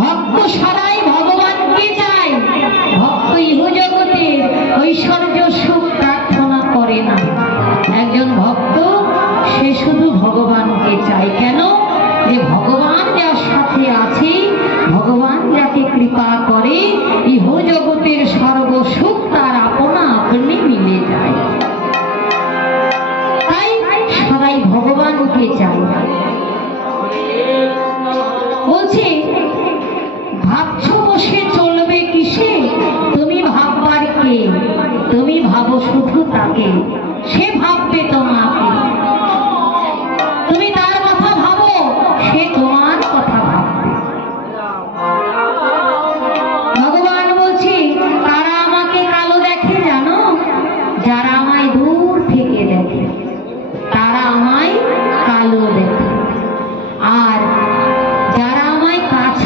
ভক্ত সবাই ভগবানকে চায়, ভক্ত ইহজগতের ঐশ্বর্য সুখ প্রার্থনা করে না। একজন ভক্ত সে শুধু ভগবানকে চায়। কেন? যে ভগবান যার সাথে আছে, ভগবান যাকে কৃপা করে, ইহজগতের সর্বসুখ তার আপনা আপনি মিলে যায়। তাই সবাই ভগবানকে চায়। বলছে ভাবছো বসে চলবে কিসে, তুমি ভাববার কে? তুমি ভাবো শুধু তাকে, সে ভাববে তোমাকে। তুমি তার কথা ভাবো, সে তোমার কথা ভাববে। ভগবান বলছি তারা আমাকে কালো দেখে জানো? যারা আমায় দূর থেকে দেখে তারা আমায় কালো দেখে, আর যারা আমায় কাছে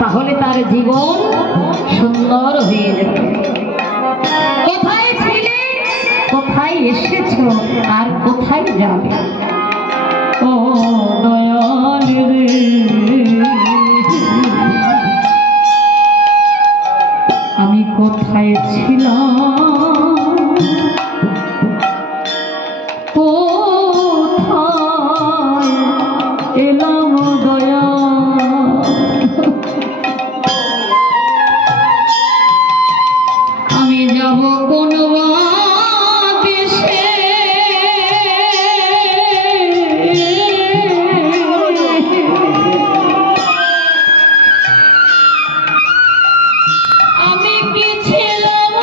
তাহলে তার জীবন সুন্দর হয়ে যাবে। কোথায় ছিলে, কোথায় এসেছো, আর কোথায় যাবে? ও দয়াল রে, আমি কোথায় ছিলাম, কোথায় এলাম দয়া, আমি যাব কোন দেশে, আমি কি ছিলাম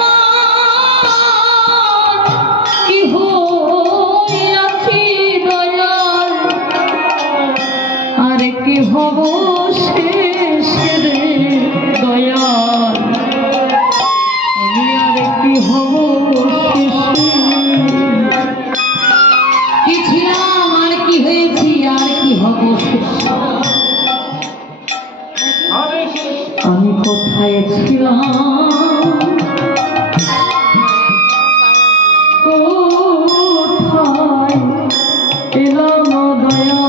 কি হইয়াছি দয়াল, আর কি হব শেষে রে দয়াল, আমি আর কি হব শেষে, কি ছিলাম আর কি হয়েছি আর কি হব শেষে, আমি কোথায় ছিলাম, কোথায় এলাম দয়া,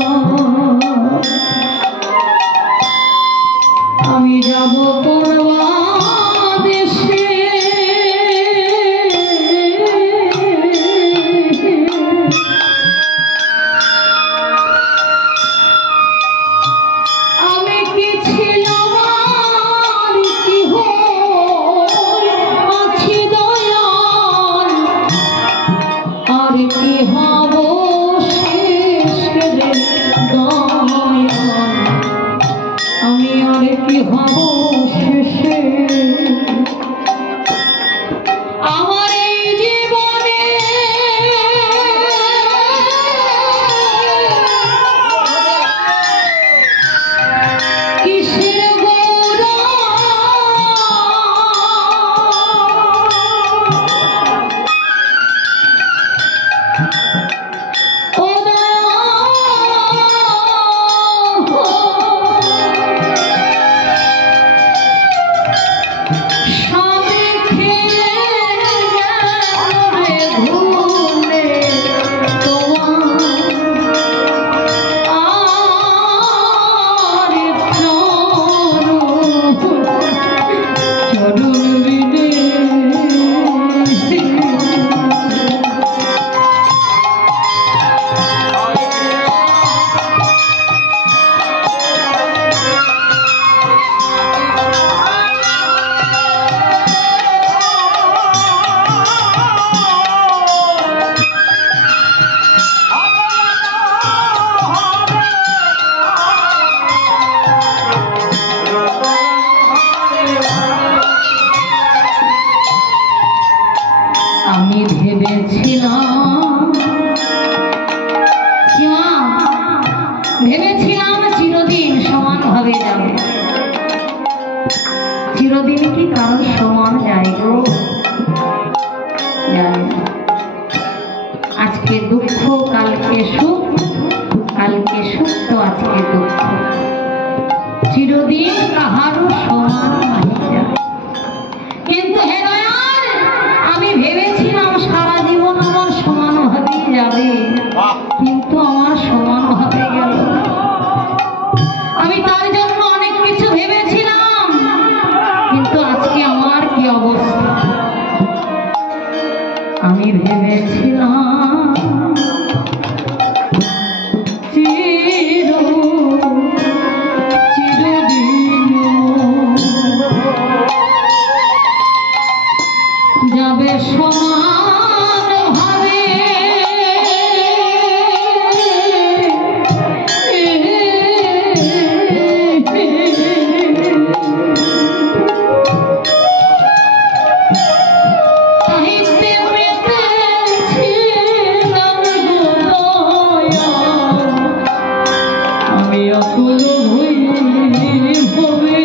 আমি যাব দেশে, আমি কি ছিলাম আর কি হইয়াছি দয়াল, আর কি হব শেষে রে দয়াল, আমি আর কি হব শেষে, আমার এই জীবনে কিসের গৌরব, ও স্বামী খেলে গেলে ভুলে তোমার, আর চরণ বিনে আমি ভেবেছিলাম, ভেবেছিলাম চিরদিন সমানভাবে যাবে, চিরদিন কি কারোর সমান যায় গো, জানি না। আজকে দুঃখ কালকে সুখ, কালকে সুখ তো আজকে দুঃখ, চিরদিন কাহারও সমান নাই যায়। কিন্তু হে দয়াল, আমি ভেবেছিলাম সারা জীবন আমার সমানভাবেই যাবে, কিন্তু আমার সমানভাবে গেল না। আমি তার জন্য অনেক কিছু ভেবেছিলাম, কিন্তু আজকে আমার কি অবস্থা। আমি ভেবেছিলাম চিরদিন ব্যাকুল ভবে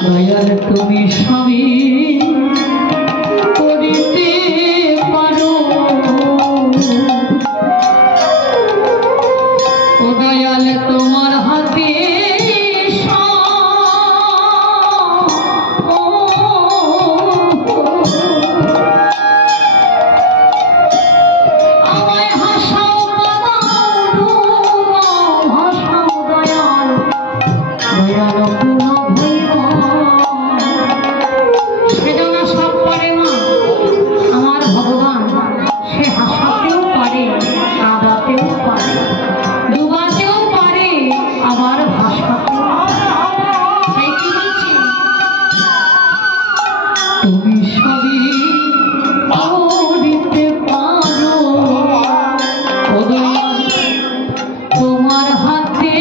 দয়াল তুমি স্বামী করিতে পারো ও দয়াল তোমার হাতে আমায় হাসাও হাসাও দয়াল দয়াল তোমার হাতে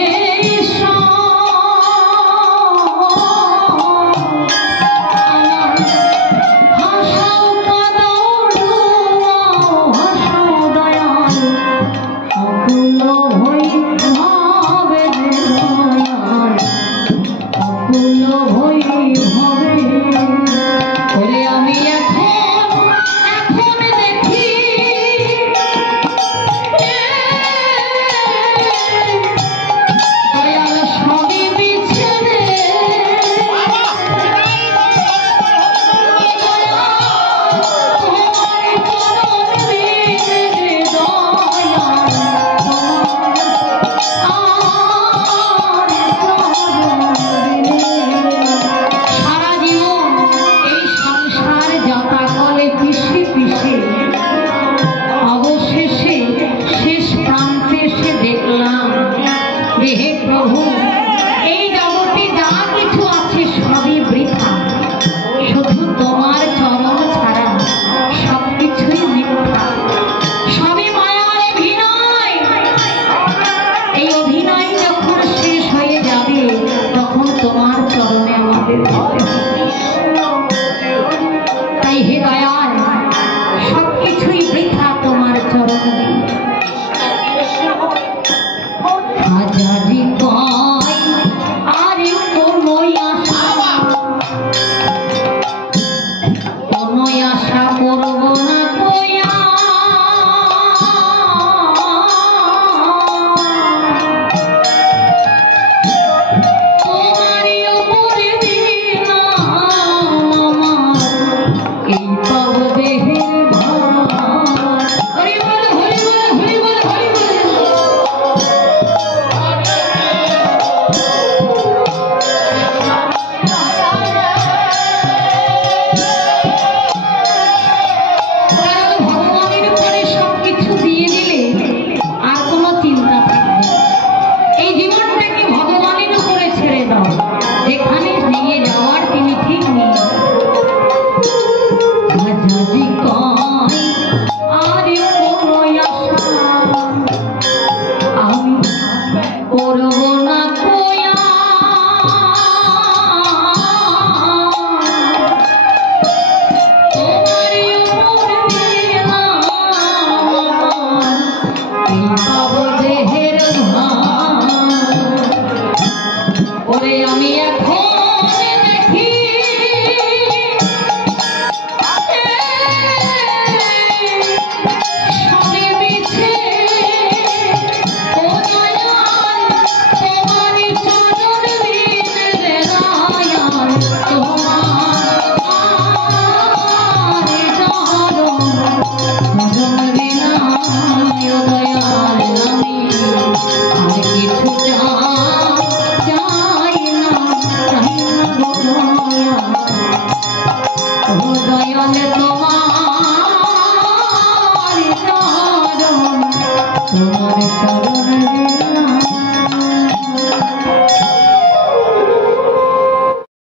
দয়াল তোমার চরণ, তোমার